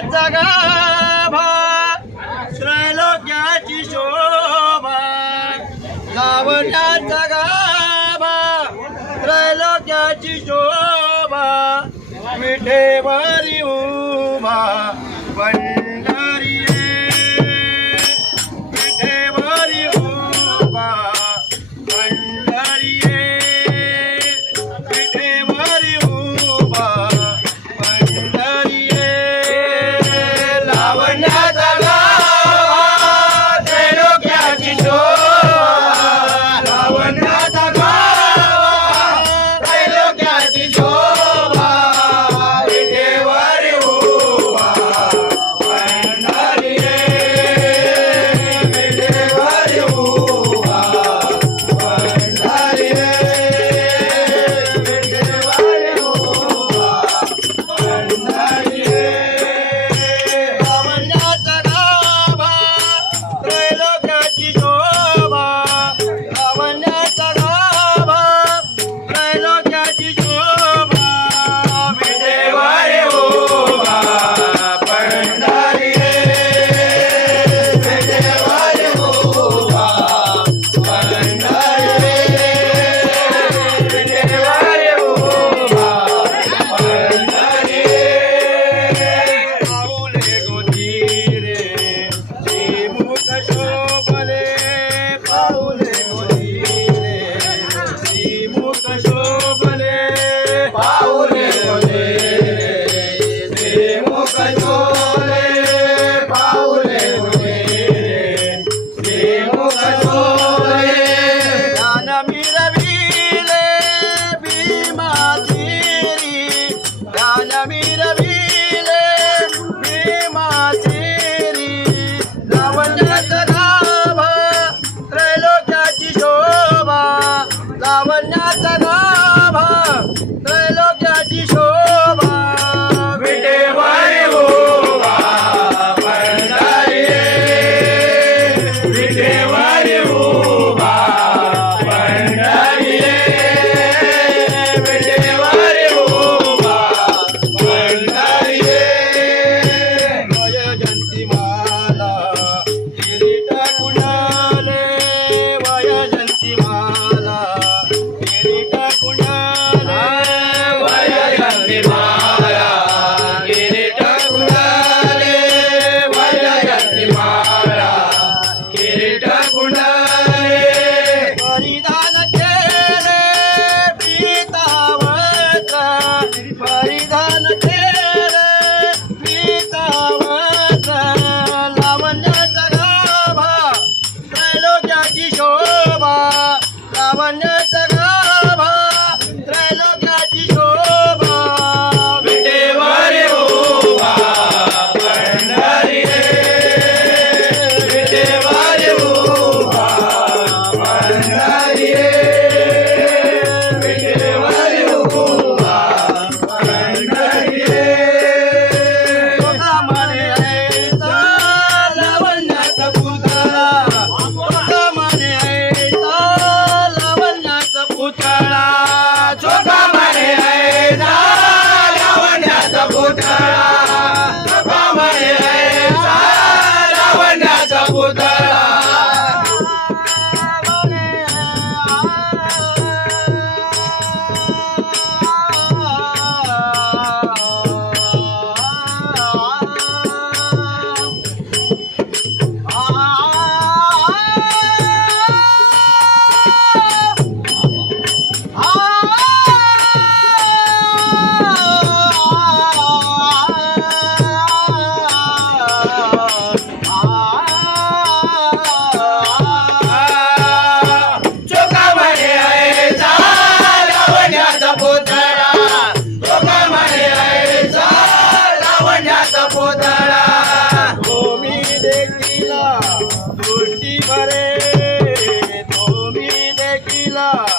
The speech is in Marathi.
जगाभा श्रैलोक्याची शोभा. लावण्या जगाभा त्रैलोक्याची शोभा. मिठेवरी उभा पण लावण्याचा गाभा त्रैलोक्याची शोभा. विटेवर ओवा पंढरी love.